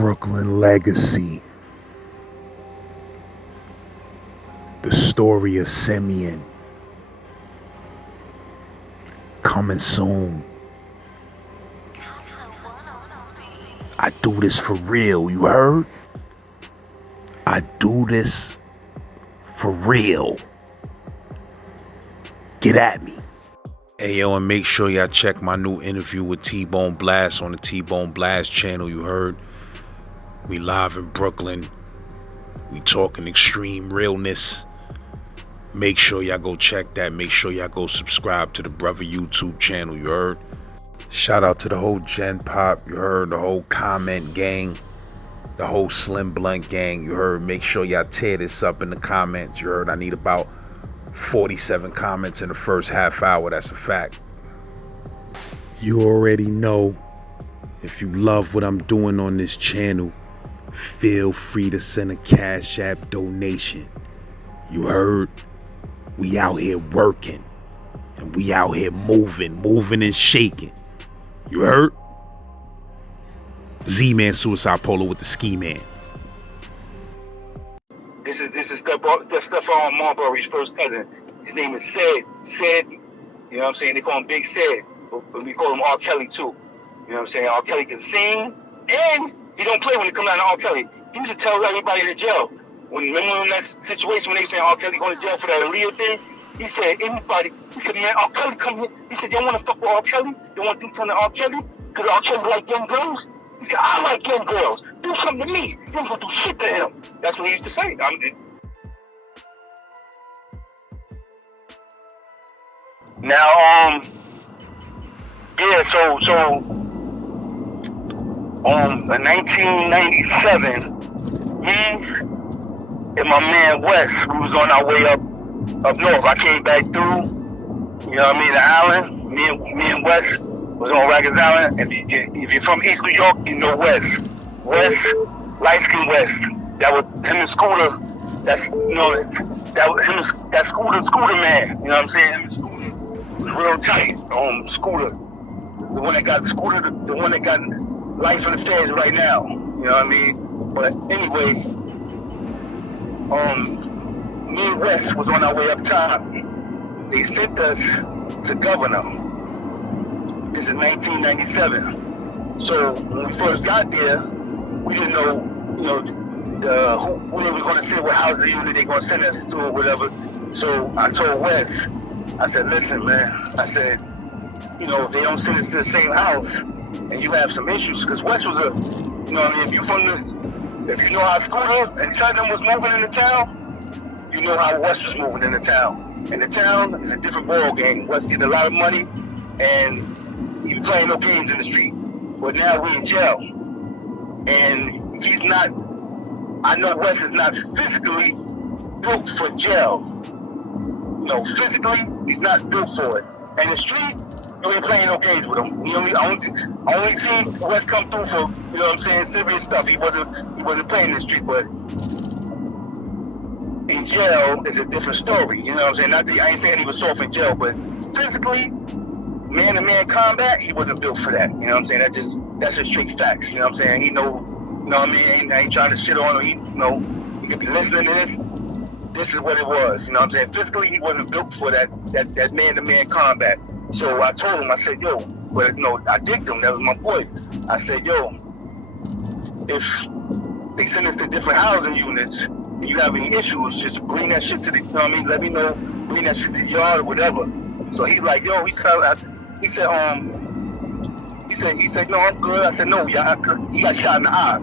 Brooklyn Legacy. The story of Simeon. Coming soon. I do this for real, you heard? I do this for real. Get at me. Hey yo, and make sure y'all check my new interview with T-Bone Blast on the T-Bone Blast channel, you heard? We live in Brooklyn. We talking extreme realness. Make sure y'all go check that. Make sure y'all go subscribe to the brother YouTube channel, you heard? Shout out to the whole Gen Pop, you heard? The whole comment gang, the whole Slim Blunt gang, you heard? Make sure y'all tear this up in the comments, you heard? I need about 47 comments in the first half hour, that's a fact. You already know, if you love what I'm doing on this channel, feel free to send a Cash App donation. You heard? We out here working, and we out here moving and shaking. You heard? Z-Man Suicide Polo with the Ski Man. This is Stephon Marbury's first cousin. His name is Sid. Sid, you know what I'm saying? They call him Big Sid, but we call him R.Kelly too. You know what I'm saying? R.Kelly can sing, and he don't play when it comes down to R.Kelly. He used to tell everybody to jail. Remember in that situation when they saying R.Kelly going to jail for that Aaliyah thing? He said, anybody, he said, man, R.Kelly come here. He said, y'all want to fuck with R.Kelly? You want to do something to R.Kelly? Because R.Kelly like young girls? He said, I like young girls. Do something to me. You ain't going to do shit to him. That's what he used to say. Now, yeah, so in 1997, and my man Wes, we was on our way up north. I came back through, you know what I mean, the island. Me and Wes was on Rikers Island. If you're from East New York, you know Wes, light skin Wes. That was him and Scooter. That's, you know, that was him. That Scooter man. You know what I'm saying? Him and Scooter was real tight. Scooter, the one that got Scooter, the one that got life in the feds right now. You know what I mean? But anyway, me and Wes was on our way up top. They sent us to Gouverneur. This is 1997. So when we first got there, we didn't know, you know, who they was going to send, what housing unit they going to send us to or whatever. So I told Wes, I said, listen, man, I said, you know, if they don't send us to the same house and you have some issues, because Wes was a, you know what I mean, if you know how Scooter and Tottenham was moving in the town, you know how Wes was moving in the town. And the town is a different ball game. Wes get a lot of money and he was playing no games in the street. But now we in jail. And he's not, I know Wes is not physically built for jail. You know, physically, he's not built for it. And the street, you ain't playing no games with him. I only seen Wes come through for, you know what I'm saying, serious stuff. He wasn't playing in the street, but in jail is a different story. You know what I'm saying? I ain't saying he was soft in jail, but physically, man-to-man combat, he wasn't built for that. You know what I'm saying? That's just straight facts. You know what I'm saying? He know, you know what I mean? I ain't trying to shit on him. He, you know, he could be listening to this. This is what it was. You know what I'm saying? Physically, he wasn't built for that man-to-man combat. So I told him, I said, yo, but you know, I digged him. That was my boy. I said, yo, if they send us to different housing units, and you have any issues, just bring that shit to the, you know what I mean? Let me know, bring that shit to the yard or whatever. So he's like, yo, he said, no, I'm good. I said, no, he got shot in the eye.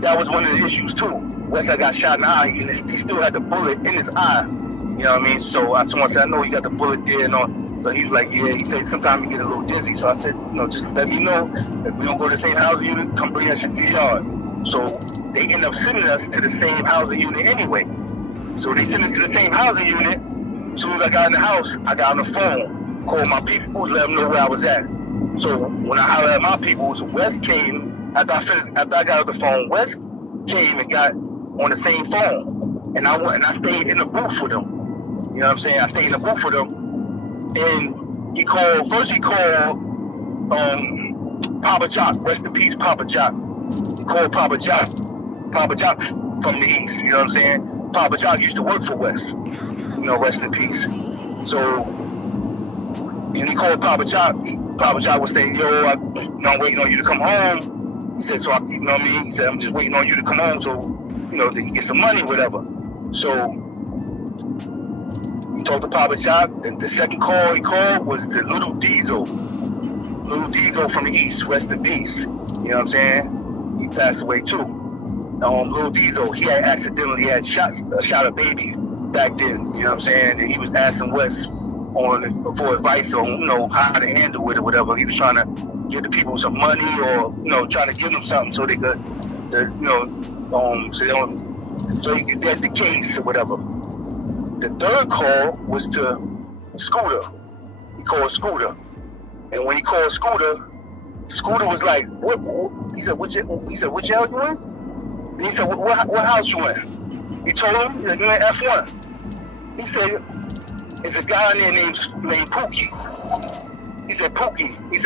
That was one of the issues too. Westside got shot in the eye, and he still had the bullet in his eye. You know what I mean? So I told him, I said, I know you got the bullet there and all. So he was like, yeah. He said, sometimes you get a little dizzy. So I said, no, just let me know. If we don't go to the same housing unit, come bring that shit to the yard. So they end up sending us to the same housing unit anyway. So they sent us to the same housing unit. As soon as I got in the house, I got on the phone, called my people, let them know where I was at. So when I hollered at my people, Wes came, after I got off the phone, Wes came and got on the same phone. And I went and I stayed in the booth with him. You know what I'm saying? I stayed in the booth with him. And he called Papa Jock, rest in peace, Papa Jock. called Papa Jock. Papa Jock from the East, you know what I'm saying? Papa Jock used to work for Wes, you know, rest in peace. So, and he called Papa Jock. Papa Jock was saying, yo, I'm waiting on you to come home. He said, so, you know what I mean? He said, I'm just waiting on you to come home so, you know, to get some money, whatever. So, he talked to Papa Jock. And the second call he called was to Little Diesel. Little Diesel from the East, rest in peace. You know what I'm saying? He passed away too. Little Diesel, he had accidentally shot a baby back then, you know what I'm saying? And he was asking Wes for advice on, you know, how to handle it or whatever. He was trying to give the people some money or, you know, trying to give them something so they could, you know, so he could get the case or whatever. The third call was to Scooter. He called Scooter. And when he called Scooter, Scooter was like, what? He said, what jail you in? And he said, what house you in? He told him, you're in F1. He said, there's a guy in there named Pookie. He said, Pookie. He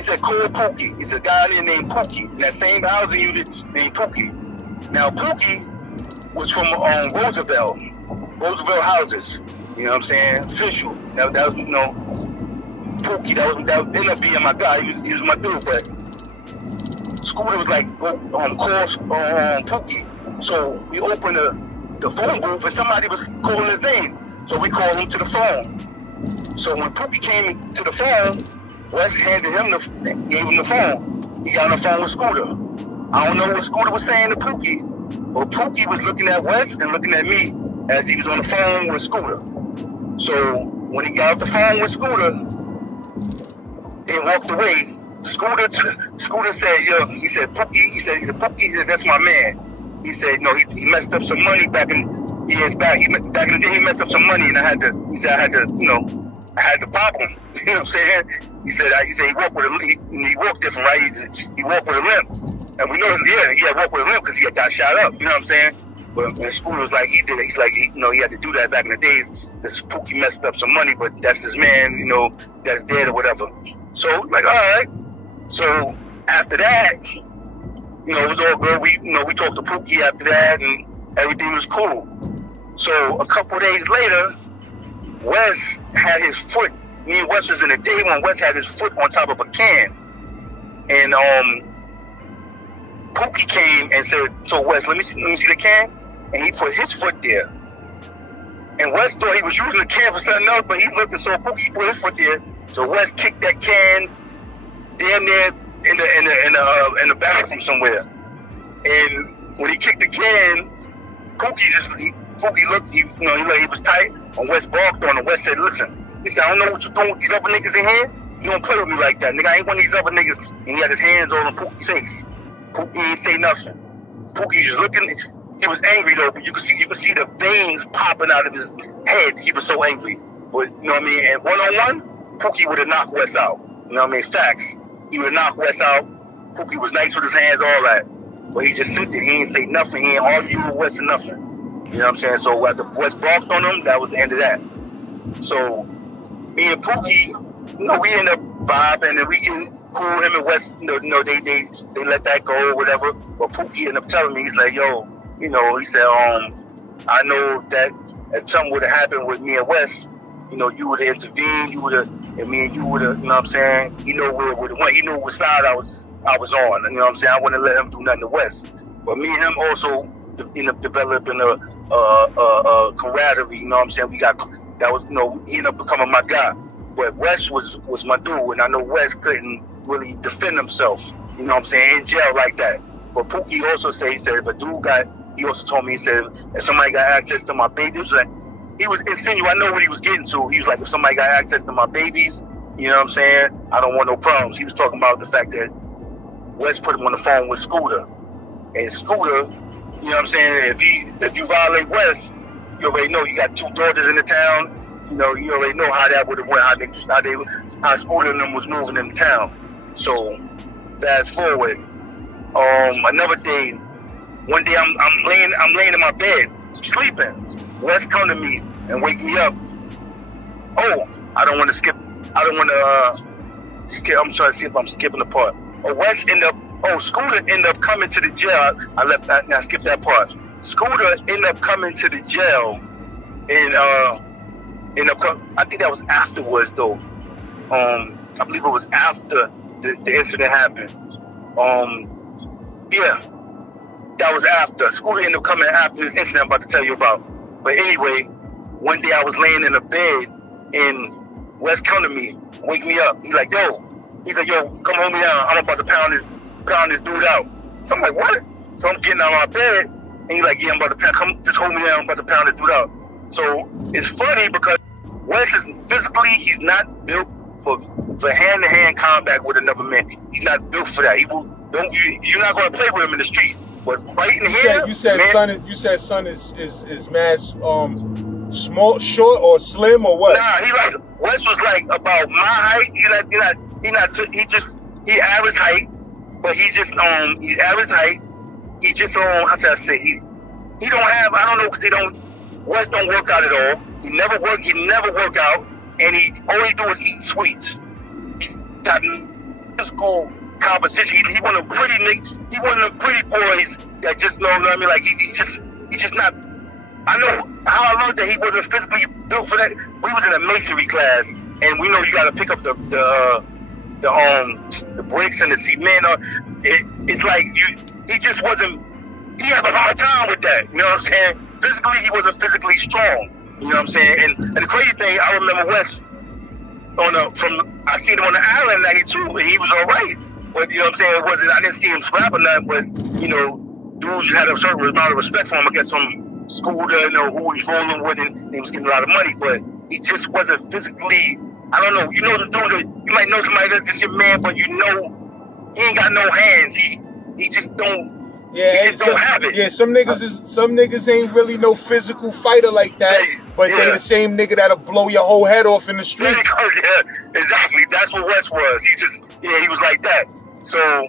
said, call Pookie. He's a guy in there named Pookie. In that same housing unit named Pookie. Now, Pookie was from Roosevelt houses. You know what I'm saying? Official. That was, you know, Pookie, that ended up being my guy. He was my dude, but Scooter was like, call Pookie. So we opened the phone booth and somebody was calling his name. So we called him to the phone. So when Pookie came to the phone, Wes gave him the phone. He got on the phone with Scooter. I don't know what Scooter was saying to Pookie, but Pookie was looking at Wes and looking at me as he was on the phone with Scooter. So when he got off the phone with Scooter, they walked away. Scooter said, yo, he said, Pookie, Pookie, that's my man. He said, no, he messed up some money back in years back. Back in the day, he messed up some money, and I had to pop him. You know what I'm saying? He said he walked with he walked different, right? He walked with a limp. And we know, he had walked with a limp because he had got shot up. You know what I'm saying? But Scooter was like, he did it. He's like, he had to do that back in the days. This Pookie messed up some money, but that's his man, you know, that's dead or whatever. So, like, all right. So after that, you know, it was all good. We talked to Pookie after that, and everything was cool. So a couple of days later, Wes had his foot. Me and Wes was in the day when Wes had his foot on top of a can, and Pookie came and said, "So Wes, let me see the can," and he put his foot there. And Wes thought he was using the can for something else, but he looked and saw Pookie put his foot there. So Wes kicked that can damn near in the bathroom somewhere. And when he kicked the can, Pookie looked, he was tight, and Wes barked on him. Wes said, listen, he said, I don't know what you're doing with these other niggas in here. You don't play with me like that, nigga. I ain't one of these other niggas. And he had his hands all on Pookie's face. Pookie ain't say nothing. Pookie just looking. He was angry though, but you could see the veins popping out of his head. He was so angry. But you know what I mean? And one-on-one, Pookie would have knocked Wes out. You know what I mean? Facts. He would have knocked Wes out. Pookie was nice with his hands, all that. But he just sit there. He ain't say nothing. He ain't argue with Wes or nothing. You know what I'm saying? So after Wes barked on him, that was the end of that. So me and Pookie, you know, we end up vibing and we get cool. Him and Wes, you know, they let that go or whatever. But Pookie ended up telling me, he's like, yo, you know, he said, I know that if something would have happened with me and Wes, you know, you would have intervened, and me and you would have, you know what I'm saying? He knew where it would have went. He knew what side I was on. You know what I'm saying? I wouldn't let him do nothing to Wes. But me and him also ended up developing a camaraderie. You know what I'm saying? He ended up becoming my guy. But Wes was my dude, and I know Wes couldn't really defend himself. You know what I'm saying? In jail like that. But Pookie also said, he said, if a dude he also told me, he said, if somebody got access to my babies, he was insinuating, I know what he was getting to. He was like, if somebody got access to my babies, you know what I'm saying? I don't want no problems. He was talking about the fact that Wes put him on the phone with Scooter. And Scooter, you know what I'm saying? If you violate Wes, you already know you got 2 daughters in the town. You know, you already know how that would have went, how Scooter and them was moving in the town. So fast forward, another day, one day I'm laying in my bed, sleeping. Wes come to me and wake me up. Oh, I don't want to skip. I'm trying to see if I'm skipping the part. Wes end up Oh, Scooter ended up coming to the jail. I skipped that part. Scooter ended up coming to the jail, and I think that was afterwards though. I believe it was after the incident happened. Yeah, that was after. Scooter ended up coming after this incident I'm about to tell you about. But anyway, one day I was laying in a bed, and Wes come to me, wake me up. He's like, yo, come hold me down. I'm about to pound this dude out. So I'm like, what? So I'm getting out of my bed, and he's like, yeah, I'm about to come, just hold me down. I'm about to pound this dude out. So it's funny because Wes is physically, he's not built for hand-to-hand combat with another man. He's not built for that. You're not going to play with him in the street. But right in here, you said son is mad small, short, or slim, or what? Nah, Wes was like about my height. He average height, but he's average height. He just how should I say, he don't have, I don't know, because Wes don't work out at all. He never work out, and all he do is eat sweets. Got school composition. He one of the pretty niggas. He one of the pretty boys that just know what I mean. Like he's just not. I know how I learned that he wasn't physically built for that. We was in a masonry class, and we know you got to pick up the bricks and the cement. It's like he just wasn't. He had a hard time with that. You know what I'm saying? Physically, he wasn't physically strong. You know what I'm saying? And the crazy thing, I remember Wes I seen him on the island in '92, and he was all right. But you know what I'm saying? I didn't see him scrap or nothing. But you know, dudes had a certain amount of respect for him. I guess from Scooter, you know, who he was rolling with, and he was getting a lot of money. But he just wasn't physically. I don't know. You know the dude that you might know somebody that's just your man, but you know he ain't got no hands. He just don't. Yeah, he just don't have it. Yeah, some niggas ain't really no physical fighter like that, but they the same nigga that'll blow your whole head off in the street. Yeah, exactly. That's what Wes was. He was like that. So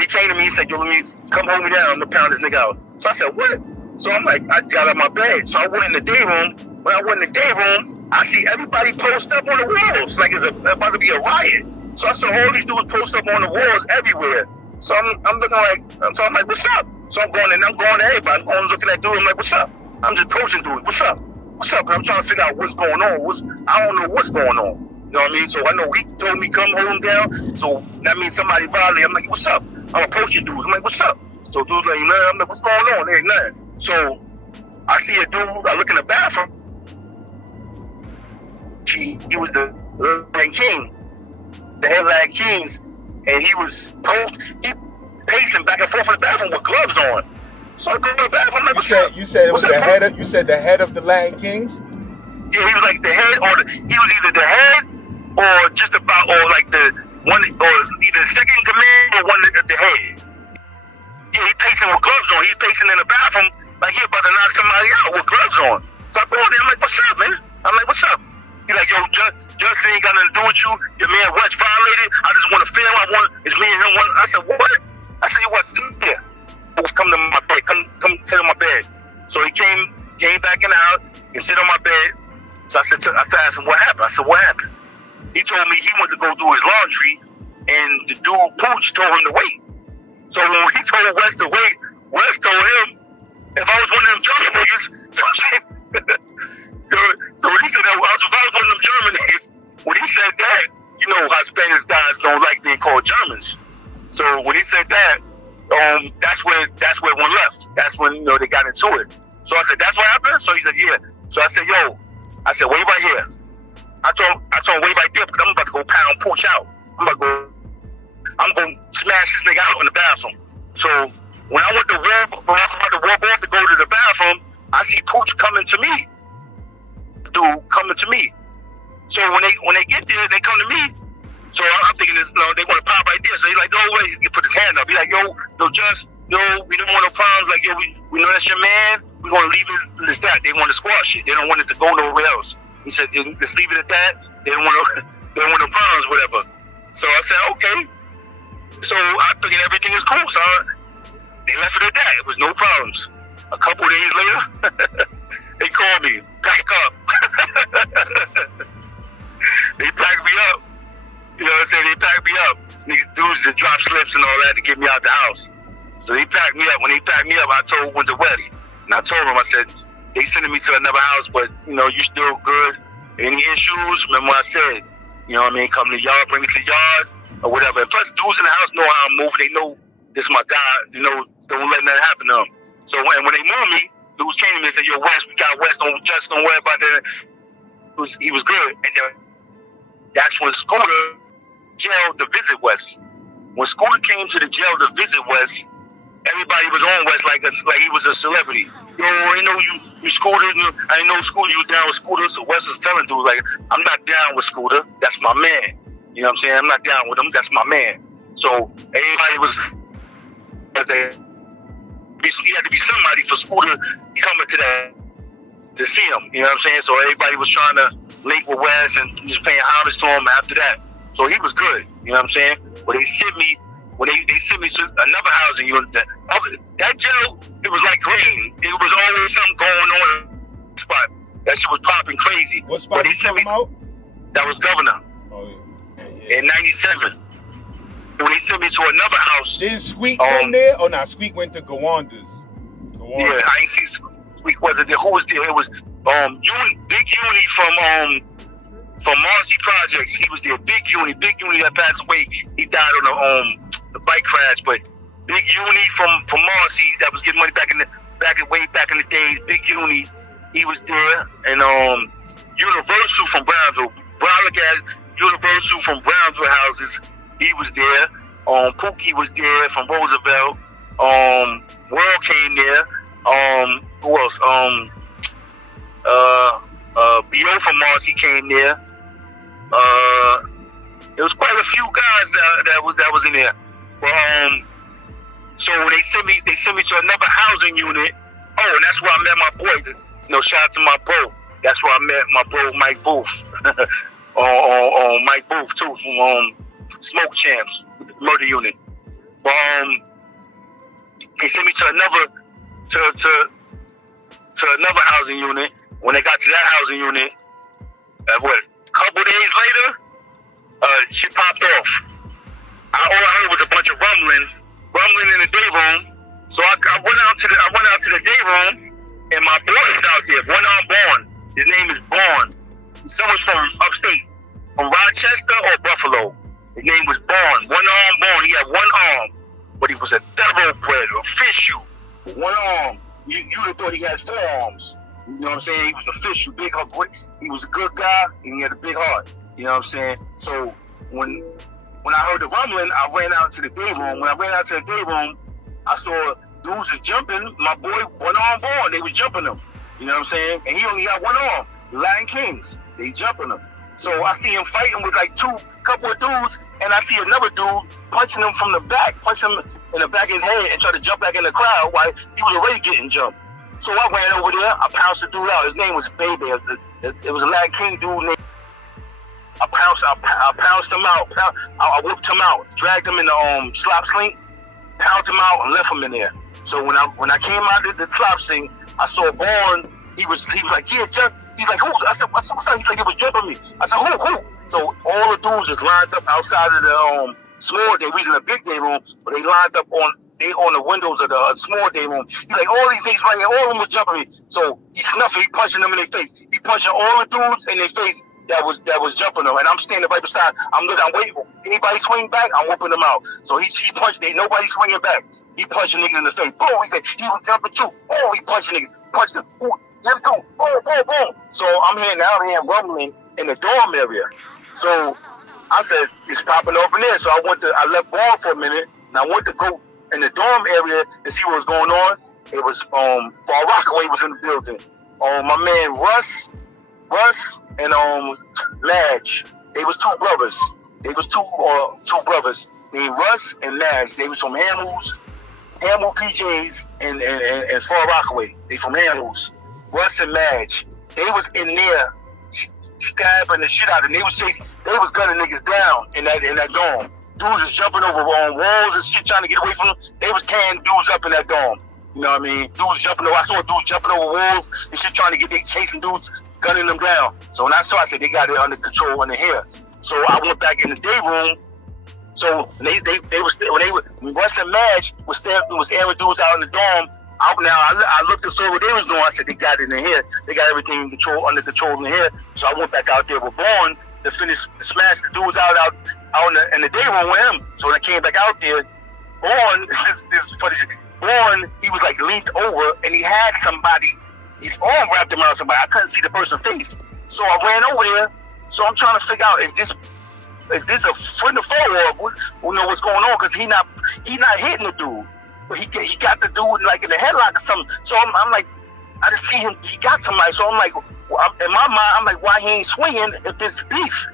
he came to me, he said, yo, let me come hold me down to pound this nigga out. So I said, what? So I'm like, I got out of my bed. So I went in the day room. When I went in the day room, I see everybody post up on the walls like it's about to be a riot. So I saw all these dudes post up on the walls everywhere. So I'm looking like, so I'm like, what's up? So I'm going to everybody. I'm going looking at dudes. I'm like, what's up? I'm just approaching dudes. What's up? What's up? I'm trying to figure out what's going on. I don't know what's going on. You know what I mean? So I know he told me come hold him down. So that means somebody violated. I'm like, what's up? I'm approaching dudes. I'm like, what's up? So dudes like, nah. I'm like, what's going on? There ain't nothing. So I see a dude. I look in the bathroom. He was the headline king, the headline kings, and he was pacing back and forth in the bathroom with gloves on. So I go to the bathroom. Like, you said it was the head of. You said the head of the Latin Kings. Yeah, he was like the head, he was either the head or just about, or like the one, or either second in command or one of the head. Yeah, he pacing with gloves on. He pacing in the bathroom like he about to knock somebody out with gloves on. So I go over there. I'm like, what's up, man? I'm like, what's up? He's like, yo, Justin ain't got nothing to do with you. Your man Wes violated. I just want to film. It's me and him. I said, what? I said, you what? Yeah. Come to my bed. Come sit on my bed. So he came back in the house and sit on my bed. So I asked him what happened. I said, what happened? He told me he went to go do his laundry, and the dude Pooch told him to wait. So when he told Wes to wait, Wes told him, if I was one of them German niggas, so when he said that, if I was one of them German niggas, when he said that, you know how Spanish guys don't like being called Germans. So when he said that, that's where it went left. That's when, you know, they got into it. So I said, that's what happened? So he said, yeah. So I said, yo, wait right here. I told him, wait right there, because I'm about to go pound Pooch out. I'm going to smash this nigga out in the bathroom. So when I went to walk off to go to the bathroom, I see Pooch coming to me. Dude coming to me. So when they get there, they come to me. So I'm thinking this, they want to pop right there. So he's like, no way. He put his hand up. He's like, yo, just, no, we don't want no problems. Like, yo, we know that's your man. We're going to leave it as that. They want to squash it. They don't want it to go nowhere else. He said, just leave it at that. They don't want no problems, whatever. So I said, okay. So I figured everything is cool. So they left it at that. It was no problems. A couple days later, they called me, pack up. They packed me up. You know what I'm saying? They packed me up. niggas dudes to drop slips and all that to get me out the house. So they packed me up. When they packed me up, I went to West. And I told them, I said, they sending me to another house, but, you know, you still good. Any issues, remember what I said. You know what I mean? Come to the yard, bring me to the yard, or whatever. And plus, dudes in the house know how I'm moving. They know this is my guy. You know, don't let nothing happen to them. So when they moved me, dudes came to me and said, yo, West, we got West. Don't worry about that. He was good. And then that's when Scooter jailed to visit West. When Scooter came to the jail to visit West, everybody was on West like he was a celebrity. Yo, I know you Scooter. I know Scooter. You down with Scooter? So West was telling dudes like, I'm not down with Scooter. That's my man. You know what I'm saying? I'm not down with him. That's my man. So everybody was. He had to be somebody for Scooter coming to that to see him. You know what I'm saying? So everybody was trying to link with Wes and just paying homage to him after that. So he was good. You know what I'm saying? But they sent me to another housing unit. That jail, it was like green. It was always something going on in the spot. That shit was popping crazy. What spot did you sent me out? That was Gouverneur. Oh, yeah. In 97. When he sent me to another house. Did Squeak come there? Oh, no, Squeak went to Gawanda's. Yeah, I ain't see Squeak wasn't there. Who was there? It was Big Uni from Marcy Projects. He was there. Big Uni that passed away. He died on the bike crash. But Big Uni from Marcy that was getting money way back in the days. Big Uni, he was there. And Universal from Brownsville. Universal from Brownsville houses. He was there. Pookie was there from Roosevelt. World came there. Who else? B.O. from Marcy came there. There was quite a few guys that was in there. But so when they sent me to another housing unit. Oh, and that's where I met my boy. You know, shout out to my bro. That's where I met my bro Mike Booth. Mike Booth too from Smoke Champs, Murder Unit. But they sent me to another housing unit. When they got to that housing unit, a couple days later, shit popped off. All I heard was a bunch of rumbling in the day room. So I went out to the day room, and my boy is out there. One arm Born. His name is Born. Someone's from upstate, from Rochester or Buffalo. His name was Born. One arm Born. He had one arm, but he was a thoroughbred, official. One arm. You would have thought he had 4 arms. You know what I'm saying? He was official, big heart. He was a good guy, and he had a big heart. You know what I'm saying? So when I heard the rumbling, I ran out to the day room. When I ran out to the day room, I saw dudes is jumping. My boy, one arm Born, they was jumping him. You know what I'm saying? And he only got one arm. The Latin Kings, they jumping him. So I see him fighting with like couple of dudes, and I see another dude punching him from the back, punching him in the back of his head, and try to jump back in the crowd while he was already getting jumped. So I ran over there. I pounced the dude out. His name was Baby. It was a Latin King dude named. I pounced him out. I whipped him out, dragged him in the slop sling, pounded him out, and left him in there. So when I came out of the slop sling, I saw Born. He was like, yeah, just. He's like, who? I said, what's up? He's like, it was jumping me. I said, who? So all the dudes just lined up outside of the small day. We was in a big day room, but they lined up on the windows of the small day room. He's like, all these niggas right here, all of them was jumping me. So he snuffing, he punching them in their face. He punching all the dudes in their face that was jumping them. And I'm standing right beside. I'm waiting. Anybody swing back, I'm whooping them out. So he punched. Nobody swinging back. He punching niggas in the face. Boom. He said he was jumping too. Oh, he punched niggas. Punched them. Ooh, him too. Boom, boom, boom. So I'm hearing rumbling in the dorm area. So I said it's popping off in there. So I left Born for a minute, and I went to go in the dorm area to see what was going on. It was Far Rockaway was in the building. My man Russ and Madge. They was 2 brothers. They was two brothers named Russ and Madge. They was from Hamel PJs and Far Rockaway. They from Hamels. Russ and Madge. They was in there stabbing the shit out of them. They was gunning niggas down in that dorm. Dudes was jumping over walls and shit trying to get away from them. They was tearing dudes up in that dorm. You know what I mean? Dudes jumping over. I saw dudes jumping over walls and shit trying to they chasing dudes, gunning them down. So when I said they got it under control under here. So I went back in the day room So when Wes and Madge was airing dudes out in the dorm. I looked and saw what they was doing. I said, they got it in here. They got everything under control in here. So I went back out there with Born to smash the dudes out in the day room with him. So when I came back out there, Born, this funny shit. Born, he was like leaned over and he had somebody, his arm wrapped around somebody. I couldn't see the person's face. So I ran over there. So I'm trying to figure out, is this a friend of foe, or know what's going on? Because he not hitting the dude. But he got the dude like in the headlock or something. So I'm like, I just see him. He got somebody. So I'm like, in my mind, I'm like, why he ain't swinging if this is beef?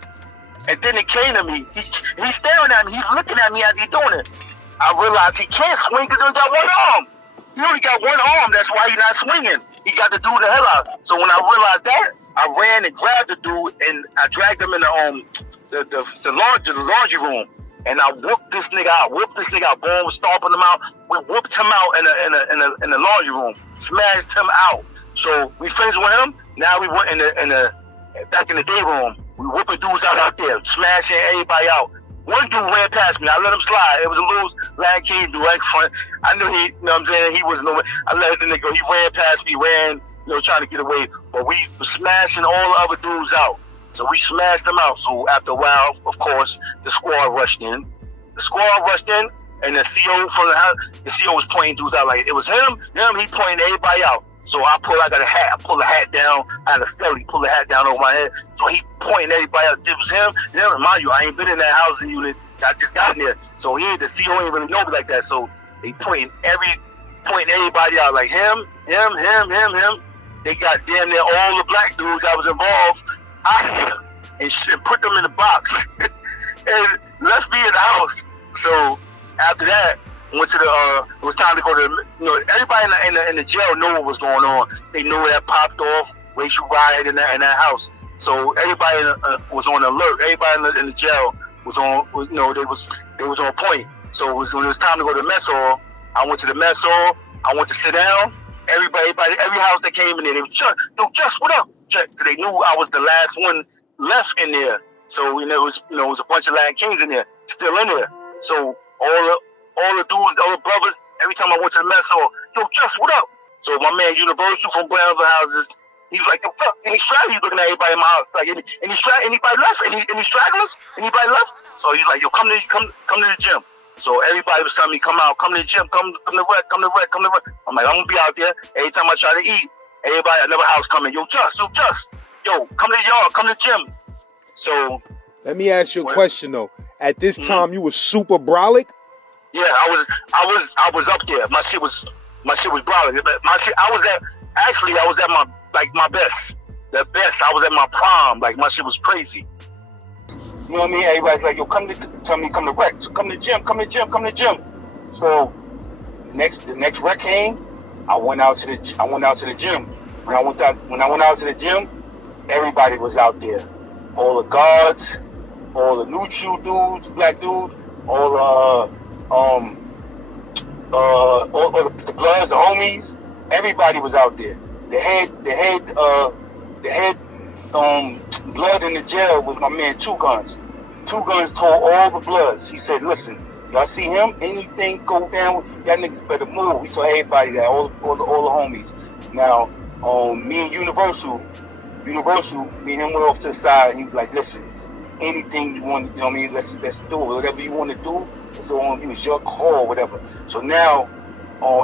And then it came to me. He's staring at me. He's looking at me as he's doing it. I realized he can't swing because he only got one arm. He only got one arm. That's why he's not swinging. He got the dude in the headlock. So when I realized that, I ran and grabbed the dude and I dragged him in the laundry room. And I whooped this nigga out. Born was stomping him out. We whooped him out in the laundry room. Smashed him out. So we finished with him. Now we went back in the day room. We whooping dudes out there, smashing everybody out. One dude ran past me. I let him slide. It was a little Latin King dude right in front. I knew he, you know what I'm saying, he was no. I let the nigga go. He ran past me, trying to get away. But we were smashing all the other dudes out. So we smashed them out. So after a while, of course, the squad rushed in. And the CO from the house, the CO was pointing dudes out like it was him, he pointing everybody out. So I got a hat, I pulled the hat down, I had a skelly, pull the hat down over my head. So he pointing everybody out, it was him. And then remind you, I ain't been in that housing unit, I just got in there. So the CO ain't really know me like that. So they pointing everybody out like him. They got damn near all the black dudes that was involved out of here and put them in the box and left me in the house. So after that, went to it was time to go to, everybody in the jail knew what was going on. They knew that popped off, racial riot in that house. So everybody was on alert. Everybody in the jail was on, they was on point. So when it was time to go to the mess hall, I went to the mess hall. I went to sit down. Every house that came in there, they was just what up? Because they knew I was the last one left in there. So it was a bunch of Latin Kings in there, still in there. So all the dudes, all the brothers, every time I went to the mess hall, just what up? So my man Universal from Brownsville houses, he was like, fuck, any stragglers? Looking at everybody in my house, like anybody left? Any stragglers? Anybody left? So he's like, come to the gym. So everybody was telling me, come to the gym, come to rec. I'm like, I'm gonna be out there. Every time I try to eat, everybody, another house coming, just, come to the yard, come to the gym. So let me ask you a question though. At this time, you were super brolic? Yeah, I was up there. My shit was brolic. I was at my best. The best. I was at my prime. Like my shit was crazy. You know what I mean? Everybody's like, come to rec. So come to the gym. So the next rec came, I went out to the gym. When I went out to the gym, everybody was out there. All the guards, all the neutral dudes, black dudes, all the bloods, the homies, everybody was out there. The head blood in the jail was my man Two Guns. Two Guns told all the bloods. He said, listen, y'all see him? Anything go down, y'all niggas better move. He told everybody that, all the homies. Now, me and Universal, me and him went off to the side, and he was like, listen, anything you want, let's do it. Whatever you want to do, it's on you. It's your call, whatever. So now,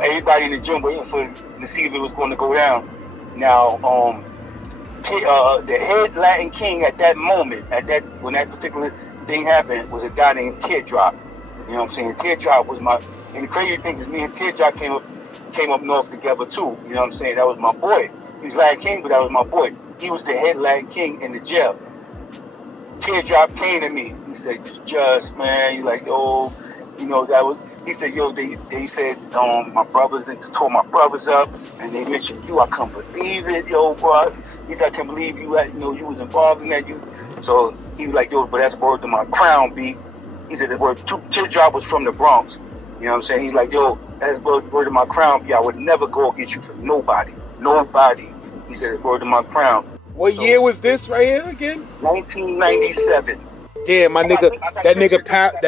everybody in the gym waiting to see if it was going to go down. Now, the head Latin King at that moment, when that particular thing happened, was a guy named Teardrop. You know what I'm saying? Teardrop was and the crazy thing is me and Teardrop came up north together too. You know what I'm saying? That was my boy. He was Latin King, but that was my boy. He was the head Latin King in the jail. Teardrop came to me. He said, just, man, he's like, he said, they said, my brothers, they just tore my brothers up, and they mentioned you. I can't believe it, bro. He said, I can't believe you you was involved in that. So he was like, but that's word to my crown, B. He said the word Teardrop was from the Bronx. You know what I'm saying? He's like, that's word to my crown, B. I would never go against you for nobody. He said, word to my crown. What year was this right here again? 1997. Damn, my nigga, that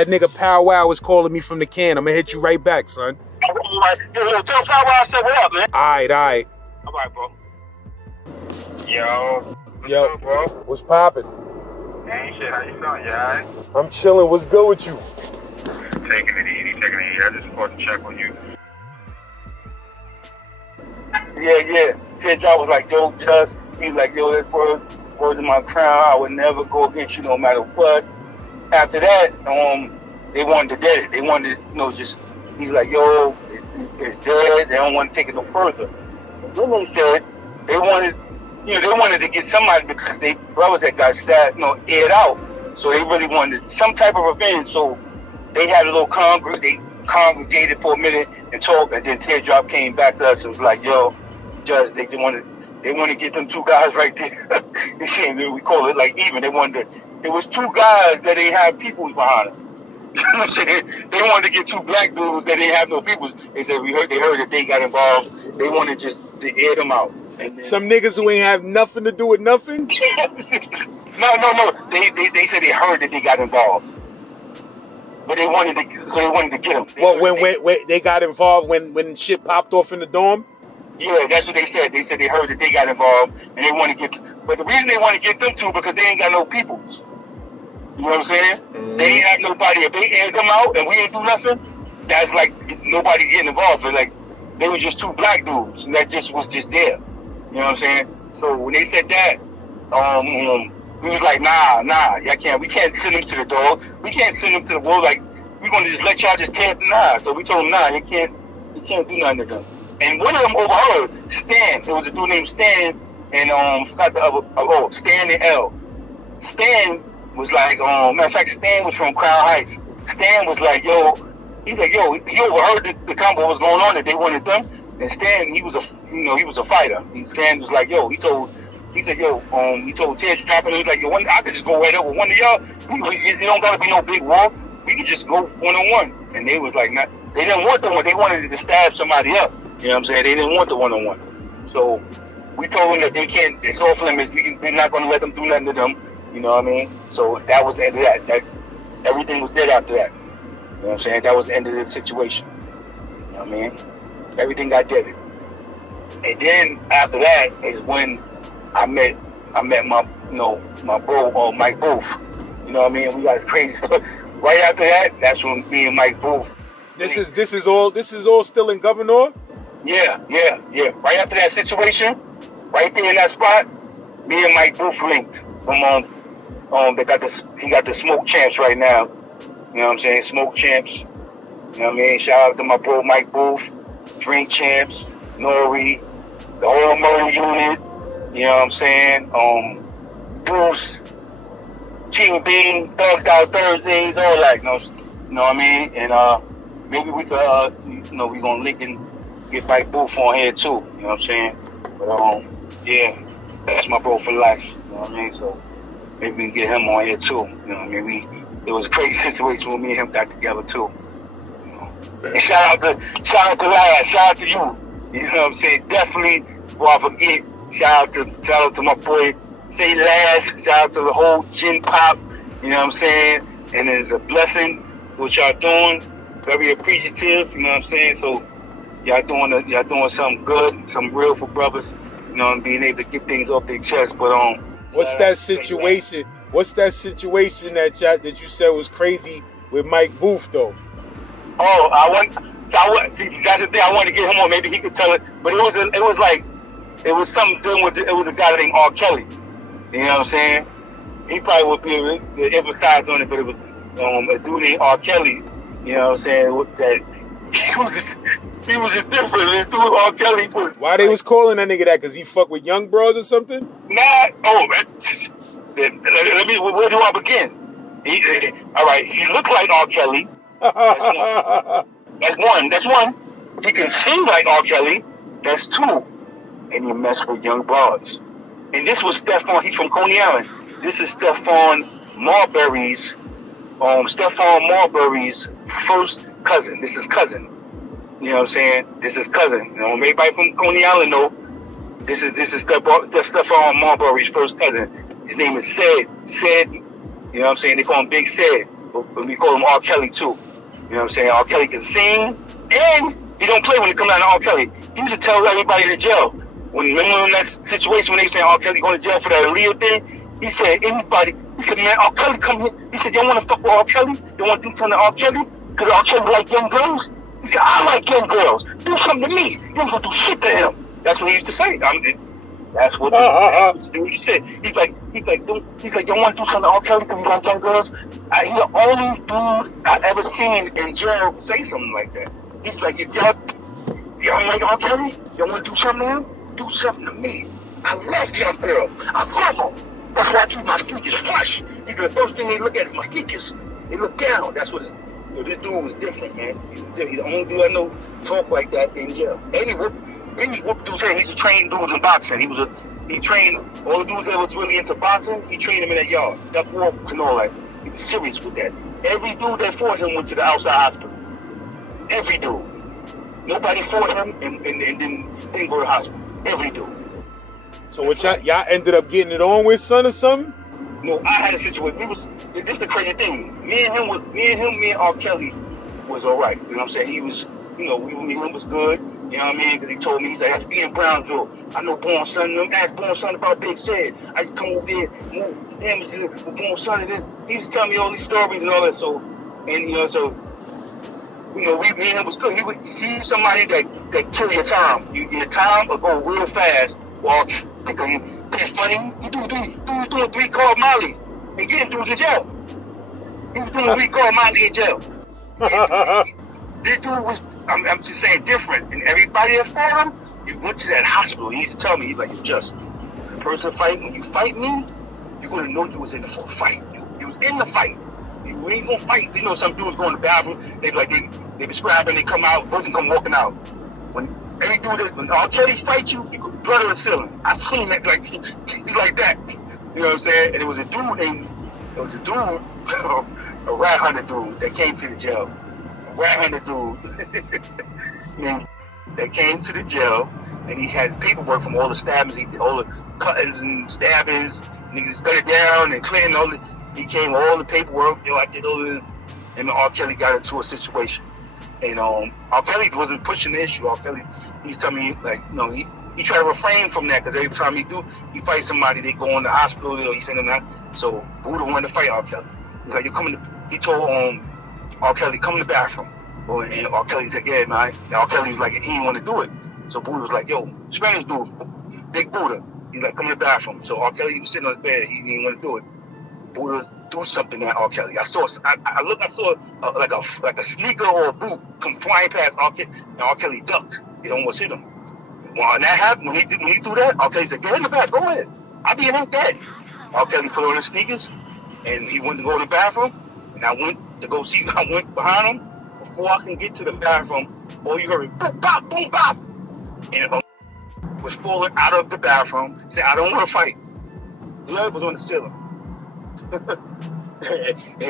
nigga Pow Wow was calling me from the can. I'm gonna hit you right back, son. Yo, tell Pow Wow I said what up, man. All right. All right, bro. Yo. Yo, up, bro? What's poppin'? Ain't shit. How you feeling? You alright? I'm chilling. What's good with you? Taking it easy. I just called to check on you. Yeah. Teardrop was like, yo, Just. He's like, yo, that's word in my crown. I would never go against you no matter what. After that, they wanted to dead it. They wanted to, just, he's like, yo, it's dead. They don't want to take it no further. And then they said they wanted to get somebody because they brothers that got stabbed, aired out. So they really wanted some type of revenge. So they had a little they congregated for a minute and talked, and then Teardrop came back to us and was like, yo, Just, they want to get them two guys right there. We call it like even. It was two guys that they had peoples behind them. You know what I'm saying? They wanted to get two black dudes that didn't have no peoples. They said they heard that they got involved. They wanted just to air them out. And then, some niggas who ain't have nothing to do with nothing? No. They said they heard that they got involved. But they wanted to get them. When they got involved when shit popped off in the dorm? Yeah, that's what they said. They said they heard that they got involved and they want to get. But the reason they want to get them two because they ain't got no peoples. You know what I'm saying? Mm-hmm. They ain't have nobody. If they aired them out and we ain't do nothing, that's like nobody getting involved. So like they were just two black dudes and that just was just there. You know what I'm saying? So when they said that, we was like, nah, we can't send them to the dog. We can't send them to the world. Like we're gonna just let y'all just tear them. Nah. So we told them, nah, you can't do nothing to them. And one of them overheard Stan. There was a dude named Stan, and forgot the other. Stan and L. Stan was like, matter of fact, Stan was from Crown Heights. Stan was like, yo, he's like, yo, he overheard the combo was going on that they wanted them. And Stan, he was a fighter. And Stan was like, yo, he told Teardrop, and he was like, yo, I could just go right up with one of y'all. It don't gotta be no big war. We could just go 1-on-1. And they was like, nah, they didn't want the one. They wanted to stab somebody up. You know what I'm saying? They didn't want the 1-on-1. So we told them that they can't, it's off limits. We're not going to let them do nothing to them. You know what I mean? So that was the end of that. Everything was dead after that. You know what I'm saying? That was the end of the situation. You know what I mean? Everything got deaded. And then after that is when I met my bro, Mike Booth. You know what I mean? We got this crazy stuff. Right after that, that's when me and Mike Booth. This is all still in Gouverneur? Yeah. Right after that situation, right there in that spot, me and Mike Booth linked from he got the Smoke Champs right now. You know what I'm saying? Smoke Champs. You know what I mean? Shout out to my bro Mike Booth, Drink Champs, Nori, the whole Murder Unit. You know what I'm saying? Bruce, King Bean, Thugged Out Thursdays, all that. You know what I mean? And maybe we could, we gonna link and get Mike Booth on here too. You know what I'm saying? But yeah, that's my bro for life. You know what I mean? So maybe we can get him on here too. You know what I mean? It was a crazy situation when me and him got together too. You know? And shout out to Laz, shout out to you. You know what I'm saying? Definitely, before I forget, shout out to my boy Say Laz. Shout out to the whole Gin Pop. You know what I'm saying? And it's a blessing what y'all doing. Very appreciative, you know what I'm saying? So y'all doing something good, something real for brothers, and being able to get things off their chest. But what's that situation? What's that situation that you said was crazy with Mike Booth though? See, that's the thing. I wanted to get him on. Maybe he could tell it. But it was something doing with it was a guy named R.Kelly. You know what I'm saying? He probably would be able to emphasize on it, but it was a dude named R.Kelly. You know what I'm saying? That he was just different. This dude R.Kelly was. Why they was calling that nigga that? Cause he fuck with young bros or something? Nah. Oh man. Let me. Where do I begin? All right. He looked like R.Kelly. That's one. He can sing like R.Kelly. That's two. And he messed with young bros. And this was Stephon. He's from Coney Island. This is Stephon Marbury's. Stephon Marbury's first cousin. This is cousin. You know what I'm saying? This is cousin. Everybody from Coney Island know this is Stephon Marbury's first cousin. His name is Sid You know what I'm saying? They call him Big Sid, but we call him R.Kelly too. You know what I'm saying? R.Kelly can sing, and he don't play when it comes down to R.Kelly. He used to tell everybody to jail. Remember in that situation when they saying R.Kelly going to jail for that Aaliyah thing? He said, anybody, he said, man, R.Kelly come here. He said, y'all want to fuck with R.Kelly? You want to do something to R.Kelly? Because R.Kelly like young girls? He said, I like young girls. Do something to me. You ain't going to do shit to him. That's what he used to say. That's what the dude said. He's like, y'all want to do something to R.Kelly because you like young girls? He the only dude I ever seen in jail say something like that. He's like, if y'all like R.Kelly? Y'all want to do something to him? Do something to me. I love young girl. I love them. That's why I keep my sneakers fresh. He's the first thing they look at is my sneakers. They look down. That's what this dude was different, man. He's the only dude I know talk like that in jail. And he whooped dudes in. He used to train dudes in boxing. He trained all the dudes that was really into boxing. He trained them in that yard. That walk and all that. He was serious with that. Every dude that fought him went to the outside hospital. Every dude. Nobody fought him and didn't go to the hospital. Every dude. So what y'all ended up getting it on with, son, or something? No, I had a situation. This is the crazy thing. Me and R.Kelly was all right. You know what I'm saying? He was, me and him was good. You know what I mean? Because he told me, he's like, I used to be in Brownsville. I know Born Son. Them asked Born Son about Big Sid. I used to come over there, move damage with Born Son. And he used to tell me all these stories and all that. So, and me and him was good. He's somebody that kill your time. Your time will go real fast. Well, because he's funny. He was doing 3-card Molly and getting dudes in jail. He was doing 3-card Molly in jail. This dude was, I'm just saying, different. And everybody that fought him, you went to that hospital. He used to tell me, he's like, the person fighting, when you fight me, you're going to know you was in the full fight. You was in the fight. You ain't going to fight. You know, some dudes go in the bathroom, they be scrapping, they come out, person come walking out. When R.Kelly fight you go blood on the ceiling. I seen that, like, he's like that. You know what I'm saying? And it was a dude, a rat hunter dude that came to the jail. A rat hunter dude that came to the jail, and he had paperwork from all the stabbings, all the cuttings and stabbings, niggas cut it down and clearing all the, he came all the paperwork, I did all the, and R.Kelly got into a situation. And R.Kelly wasn't pushing the issue. R.Kelly, he's telling me, like, he tried to refrain from that, because every time he fight somebody, they go in the hospital, he send them out. So Buddha wanted to fight R.Kelly. He's like, he told R.Kelly, come in the bathroom. And R.Kelly said, yeah, man. And R.Kelly was like, he didn't want to do it. So Buddha was like, yo, Spanish dude, big Buddha. He's like, come in the bathroom. So R.Kelly was sitting on the bed. He didn't want to do it. Buddha do something at R.Kelly. I saw like a sneaker or a boot come flying past R.Kelly, and R.Kelly ducked. It almost hit him. When that happened, when he threw that, R.Kelly said, get in the back, go ahead. I'll be in that bed. R.Kelly put on his sneakers, and he went to go to the bathroom, and I went behind him. Before I can get to the bathroom, all you heard, boom, bop, boom, bop. And was falling out of the bathroom, said, I don't want to fight. Blood was on the ceiling.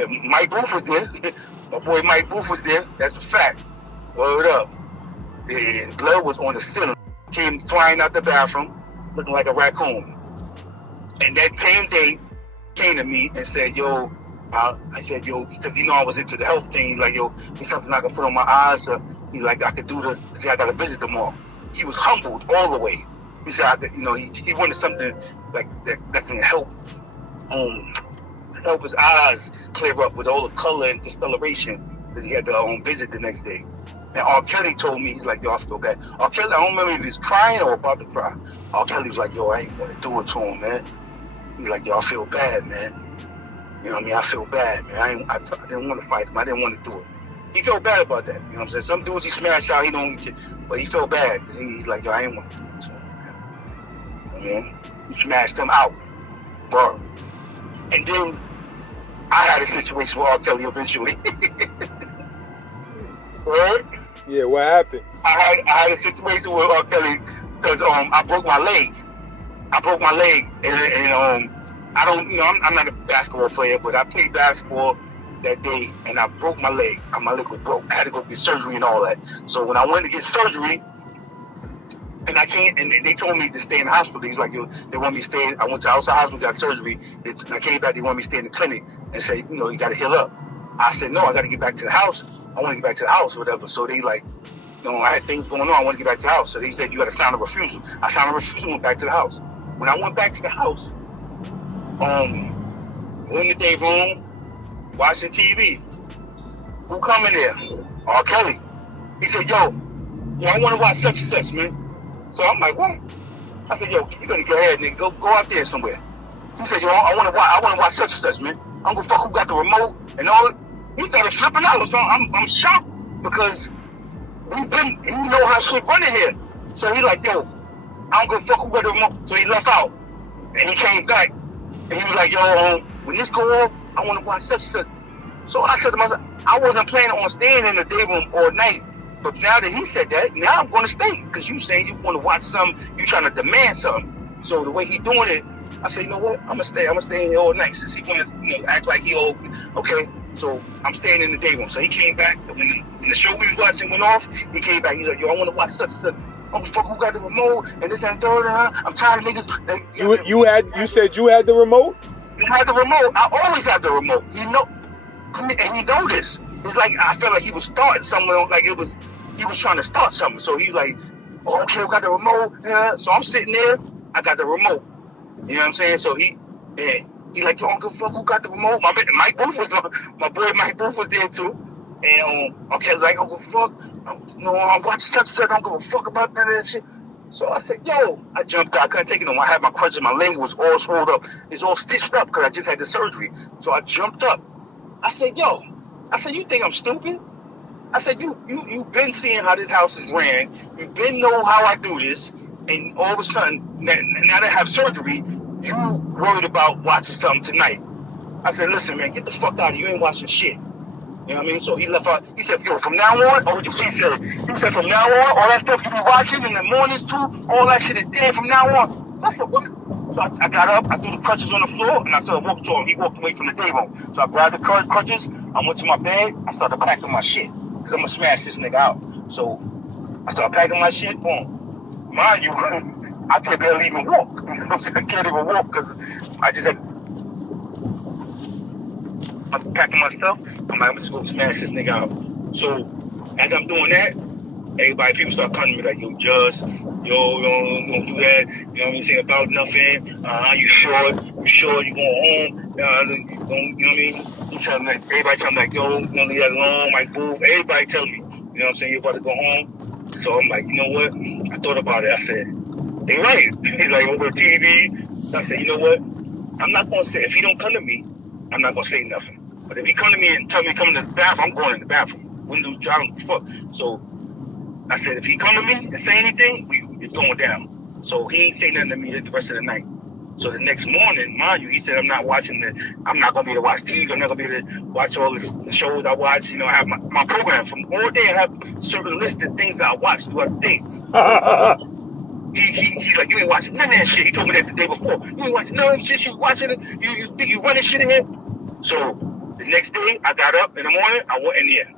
And Mike Booth was there. My boy Mike Booth was there. That's a fact. Word up. The blood was on the ceiling. Came flying out the bathroom, looking like a raccoon. And that same day, came to me and said, yo, I said, yo, because I was into the health thing. He's like, yo, it's something I can put on my eyes. He's like, I could do I got to visit them all. He was humbled all the way. He said, he wanted something like that can help his eyes clear up with all the color and discoloration, because he had to visit the next day. And R.Kelly told me, he's like, yo, I feel bad. R.Kelly, I don't remember if he was crying or about to cry. R.Kelly was like, yo, I ain't want to do it to him, man. He's like, yo, I feel bad, man. You know what I mean? I feel bad, man. I didn't want to fight him. I didn't want to do it. He felt bad about that. You know what I'm saying? Some dudes he smashed out, but he felt bad, because he's like, yo, I ain't want to do it to him, man. You know what I mean? He smashed him out, bro. And then I had a situation with R.Kelly eventually. Right? Yeah, what happened? I had a situation with R.Kelly because I broke my leg. And I don't, I'm not a basketball player, but I played basketball that day and I broke my leg. My leg was broke. I had to go get surgery and all that. So when I went to get surgery, And I can't, and they told me to stay in the hospital. He's like, they want me to stay. I went to outside hospital, got surgery. And I came back, they want me to stay in the clinic and say, you got to heal up. I said, no, I got to get back to the house. I want to get back to the house or whatever. So they like, I had things going on. I want to get back to the house. So they said, you got to sign a refusal. I signed a refusal and went back to the house. When I went back to the house, in the day room, watching TV. Who come in there? R.Kelly. He said, I want to watch such and such, man. So I'm like, what? I said, you better go ahead, nigga. Go out there somewhere. He said, I want to watch such and such, man. I'm gonna fuck who got the remote and all. He started flipping out. So I'm shocked because he know how shit running here. So he like, I'm gonna fuck who got the remote. So he left out and he came back and he was like, when this go off, I want to watch such and such. So I said to myself, I wasn't planning on staying in the day room all night. But now that he said that, now I'm going to stay. Because you saying you want to watch something, you trying to demand something. So the way he doing it, I said, you know what? I'm going to stay. I'm going to stay in here all night. Since he want to act like he old. Okay, so I'm staying in the day room. So he came back. When the show we was watching went off, he came back. He's like, I want to watch such and such. I'm fuck who got the remote and this and that. I'm tired of niggas. You said you had the remote? He had the remote. I always have the remote. And he know this. It's like I felt like he was starting somewhere, like he was trying to start something. So he like, okay, we got the remote. Yeah. So I'm sitting there, I got the remote. You know what I'm saying? So he like, Uncle fuck who got the remote? My boy Mike Booth was there too. And okay, like Uncle fuck, I'm watching such and such. I don't give a fuck about none of that shit. So I said, I jumped out. I couldn't take it no more. I had my crutches, my leg was all swelled up. It's all stitched up because I just had the surgery. So I jumped up. I said, you think I'm stupid? I said, you've been seeing how this house is ran. You've been know how I do this. And all of a sudden, now that I have surgery, you worried about watching something tonight. I said, listen, man, get the fuck out of here. You ain't watching shit. You know what I mean? So he left out. He said, from now on, he said, from now on, all that stuff you be watching in the mornings too, all that shit is dead from now on. I said, what? So I got up, I threw the crutches on the floor, and I started walking to him. He walked away from the day room. So I grabbed the crutches, I went to my bed, I started packing my shit. Because I'm going to smash this nigga out. So I started packing my shit, boom. Mind you, I can't barely even walk. You know what I'm saying? I can't even walk because I just had... I'm packing my stuff, I'm like, I'm just going to smash this nigga out. So as I'm doing that, people start coming to me like, Judge, don't do that. You know what I'm saying? About nothing. You sure you going home? You know what I mean? Everybody tell me like, don't leave that alone. Mike Booth, everybody tell me, you know what I'm saying? You're about to go home. So I'm like, you know what? I thought about it. I said, they right. He's like, over TV. So I said, you know what? I'm not going to say, if he don't come to me, I'm not going to say nothing. But if he come to me and tell me to come to the bathroom, I'm going in the bathroom. Windows down, fuck. So I said, if he come to me and say anything, it's going down. So he ain't say nothing to me the rest of the night. So the next morning, mind you, he said, I'm not going to be able to watch TV. I'm not going to be able to watch all the shows I watch. You know, I have my program from all day. I have certain listed things that I watch throughout the day. He's like, you ain't watching none of that shit. He told me that the day before. You ain't watching none of that shit. You watching it. You think you running shit in here? So the next day, I got up in the morning. I went in there.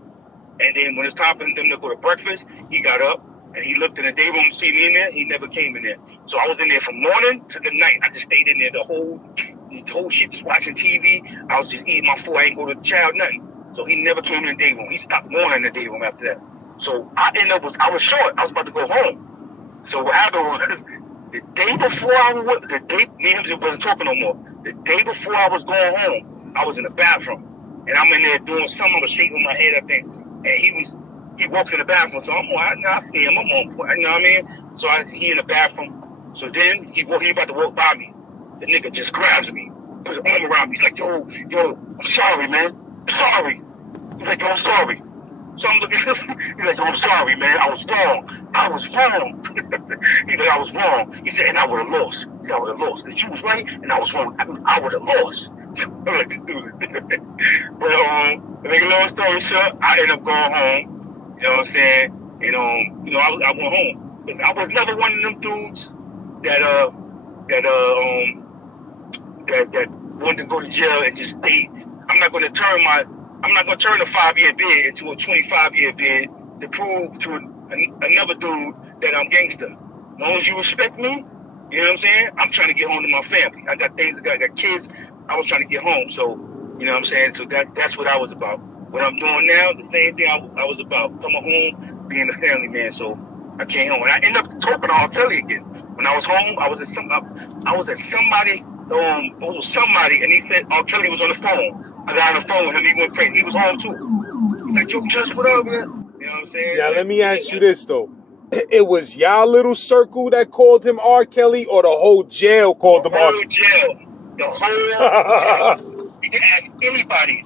And then when it's time for them to go to breakfast, he got up and he looked in the day room to see me in there. He never came in there. So I was in there from morning to the night. I just stayed in there the whole shit, just watching TV. I was just eating my food. I ain't go to the child, nothing. So he never came in the day room. He stopped going in the day room after that. So I was short. I was about to go home. So what happened was the day before me and him wasn't talking no more. The day before I was going home, I was in the bathroom. And I'm in there doing something. I was shaking my head, I think. And he walked in the bathroom, so I see him, I'm on point, you know what I mean? So he in the bathroom. So then he about to walk by me. The nigga just grabs me, puts his arm around me. He's like, yo, I'm sorry, man. I'm sorry. He's like, yo, I'm sorry. So I'm looking, he's like, yo, I'm sorry, man. I was wrong. He's like, I was wrong. He said, and I would have lost. He said, I would have lost. That you was right, and I was wrong. I would have lost. I'm like, this dude is different. But, to make a long story short, I ended up going home. You know what I'm saying? And, I went home. Because I was never one of them dudes that wanted to go to jail and just stay. I'm not going to turn a 5-year bid into a 25-year bid to prove to another dude that I'm gangster. As long as you respect me, you know what I'm saying? I'm trying to get home to my family. I got things, I got kids. I was trying to get home. So, you know what I'm saying? So that's what I was about. What I'm doing now, the same thing I was about. Coming home, being a family man. So I came home. And I ended up talking to R.Kelly again. When I was home, I was at somebody, and he said R.Kelly was on the phone. I got on the phone with him. He went crazy. He was home too. He's like, yo, just what up, man? You know what I'm saying? Now, Like, let me ask you this, though. It was y'all little circle that called him R. Kelly, or the whole jail called him R. whole jail. The whole jail. You can ask anybody.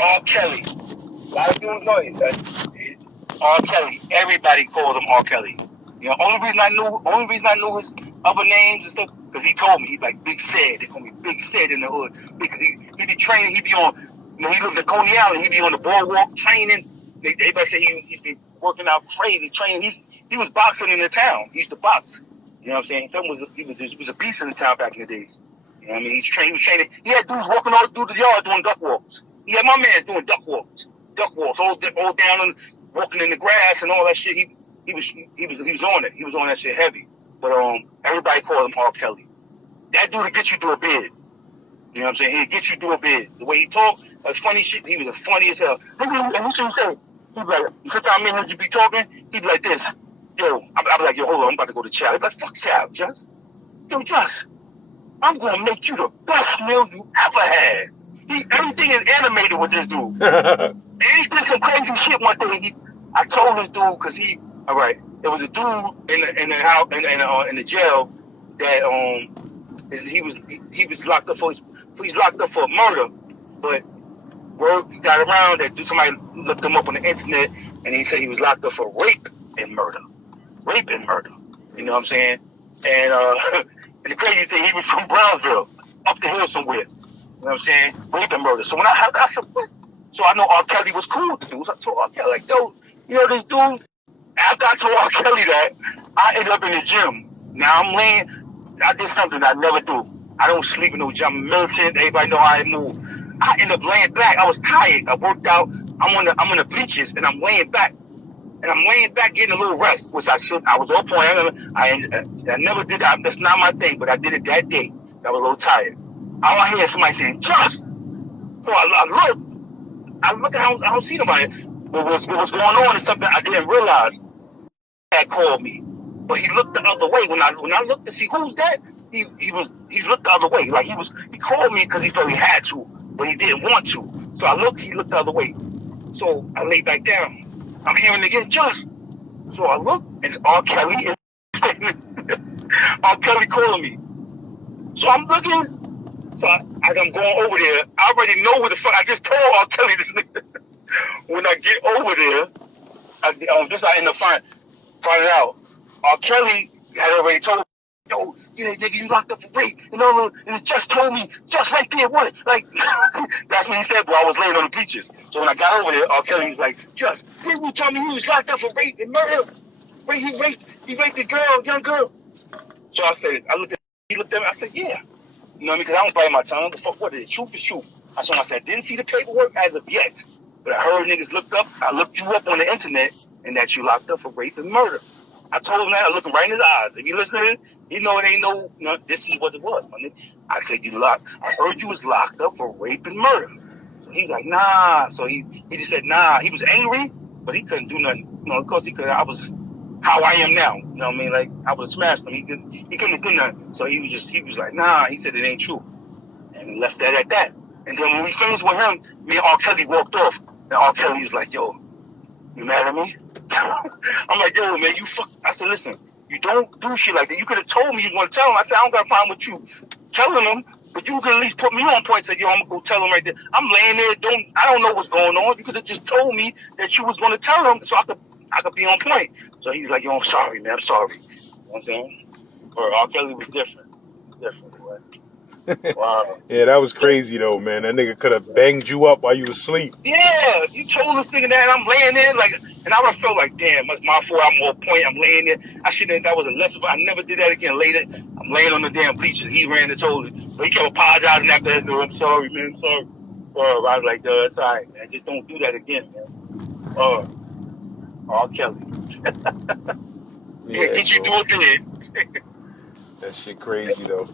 R. Kelly. A lot of people know it. R. Kelly. Everybody called him R. Kelly. You know, only reason I knew his other names and stuff, because he told me, he's like Big Sid. They call me Big Sid in the hood. Because he be training, he be on, when he lived in Coney Island, he be on the boardwalk training. Everybody say he's been working out crazy, training. He was boxing in the town. He used to box. You know what I'm saying? He was a beast in the town back in the days. You know what I mean? He was training. He had dudes walking all through the yard doing duck walks. He had my man doing duck walks, all down and walking in the grass and all that shit. He was on it. He was on that shit heavy. But everybody called him R. Kelly. That dude will get you through a bid. You know what I'm saying? He'll get you through a bid. The way he talked, that's funny shit. He was as funny as hell. And this what he said. He'd be like, sometimes me and him would be talking, he'd be like this. Yo, I'd be like, yo, hold on, I'm about to go to chow. He'd be like, fuck chow, Just. Yo, Just, I'm gonna make you the best meal you ever had. Everything is animated with this dude. And he did some crazy shit one day. I told this dude, because it was a dude in the house in the jail that he was locked up for murder, but word got around that somebody looked him up on the internet, and he said he was locked up for rape and murder. You know what I'm saying? And and the crazy thing, he was from Brownsville, up the hill somewhere. You know what I'm saying? Rape and murder. So when I said, what? So I know R. Kelly was cool with the dudes. I told R. Kelly, like, yo, you know this dude? After I told R. Kelly that, I ended up in the gym. Now I'm laying. I did something I never do. I don't sleep in no gym. I'm militant. Everybody know how I move. I ended up laying back. I was tired. I worked out. I'm on the bleachers, and I'm laying back. And I'm laying back getting a little rest, which I should. I was on point. I never did that. That's not my thing, but I did it that day. I was a little tired. All I hear is somebody saying, Just. So I look, I don't see nobody. What was going on is something I didn't realize. Had called me, but he looked the other way. When I looked to see who's that, he looked the other way. Like he called me because he felt he had to, but he didn't want to. So he looked the other way. So I lay back down. I'm hearing again, Just. So I look, and it's R. Kelly. R. Kelly calling me. So I'm looking. So as I'm going over there, I already know where the fuck. I just told R. Kelly this nigga. When I get over there, I end up finding out. R. Kelly had already told me, yo, yeah, nigga, you locked up for rape. And it just told me, just right there, what? Like, that's what he said, but I was laying on the bleachers. So when I got over there, R. Kelly was like, Just, didn't you tell me he was locked up for rape and murder? He raped a girl, young girl. So I said, he looked at me, I said, yeah. You know what I mean? Because I don't bite my tongue. The fuck, what is it? Truth is truth. I told him, I said, didn't see the paperwork as of yet. But I heard niggas I looked you up on the internet, and that you locked up for rape and murder. I told him that, I looked him right in his eyes. If you listening, you know it ain't no, this is what it was, my nigga. I said, I heard you was locked up for rape and murder. So he was like, nah. So he just said, nah. He was angry, but he couldn't do nothing. You know, of course I was how I am now. You know what I mean? Like, I would have smashed him. He couldn't do nothing. So he was like, nah. He said it ain't true. And he left that at that. And then when we finished with him, me and R. Kelly walked off. And R. Kelly was like, yo, you mad at me? I'm like, yo, man, you fuck. I said, listen, you don't do shit like that. You could have told me you was going to tell him. I said, I don't got a problem with you telling him, but you could at least put me on point and say, yo, I'm going to go tell him right there. I'm laying there. I don't know what's going on. You could have just told me that you was going to tell him so I could be on point. So he was like, yo, I'm sorry, man. I'm sorry. You know what I'm saying? Or R. Kelly was different. Right? Wow. Yeah, that was crazy though, man. That nigga could have banged you up while you was asleep. Yeah, you told this nigga that, and I'm laying there like, and I would have felt like, damn, that's my fault. I'm on point. I'm laying there. I shouldn't. That was a lesson. I never did that again. Later, I'm laying on the damn bleachers. He ran and told it, but he kept apologizing after that. No, I'm sorry, man. I'm sorry. I was like, it's all right, man. Just don't do that again, man. R. Kelly. Yeah, get you through a bid. That shit crazy though.